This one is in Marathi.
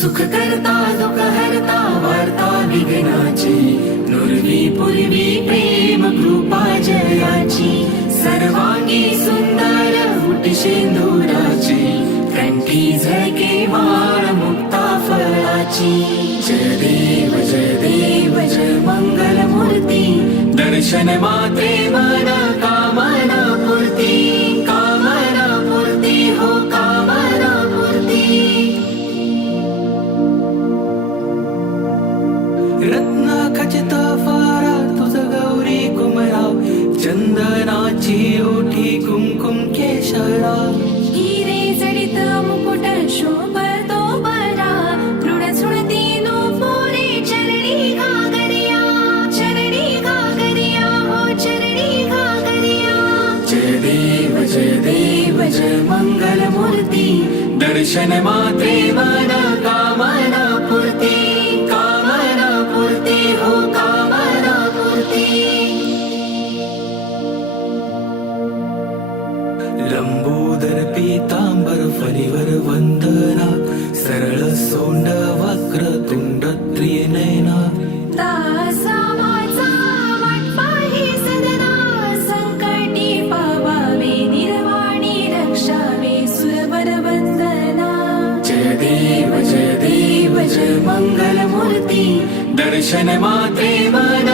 सुख करता दुःख हरता वार्ता विघ्नाची नुरवी पूर्वी प्रेम कृपा जयाची सर्वांगी सुंदर उटी शेंदुराची कंठी झळके माळ मुक्ता फळाची जय देव जय मंगल मूर्ती दर्शन मात्रे मन कामना पूर्ती हो कामना पूर्ती रत्न खचित फारा तुझ गौरी कुमरा चंदनाची ओठी कुमकुम केशरा हिरे जडित मुकुट शोभतो बरा दृढ सुणती नूपुरे चरणी घागरिया हो चरणी घागरिया जय देव जय मंगल मूर्ती दर्शन मात्रे मन कामना पूर्ती हो कामना पूर्ती लंबोदर पीतांबर फणीवर वंदना सरळ सोंड वक्र तुंड त्रिनयना दासा माझा वाटपाही सदना संकटी पावावे निर्वाणी रक्षावे सुरवर वंदना जय देव जय मंगल मूर्ती दर्शन मात्रे मन